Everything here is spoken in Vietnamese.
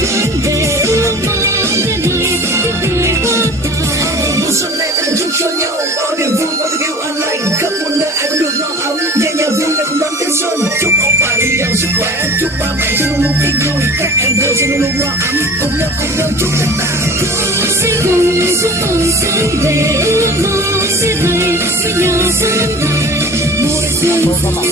xuân về ước mơ đến ngày tiếng cười hoa tài. Mùa xuân này ta cùng chúc cho nhau có niềm vui, có tình yêu an lành, khắp muôn nơi ai cũng được no ấm, nhẹ nhàng vui này cùng đón Tết xuân. Chúc ông bà đi giàu sức khỏe, chúc ba mẹ sẽ luôn luôn yên vui, các em thơ sẽ luôn luôn no ấm, cùng nhau chúc tất cả. Sẽ cùng chúc mừng xuân về ước mơ sẽ về sẽ nhà xuân này mùa xuân.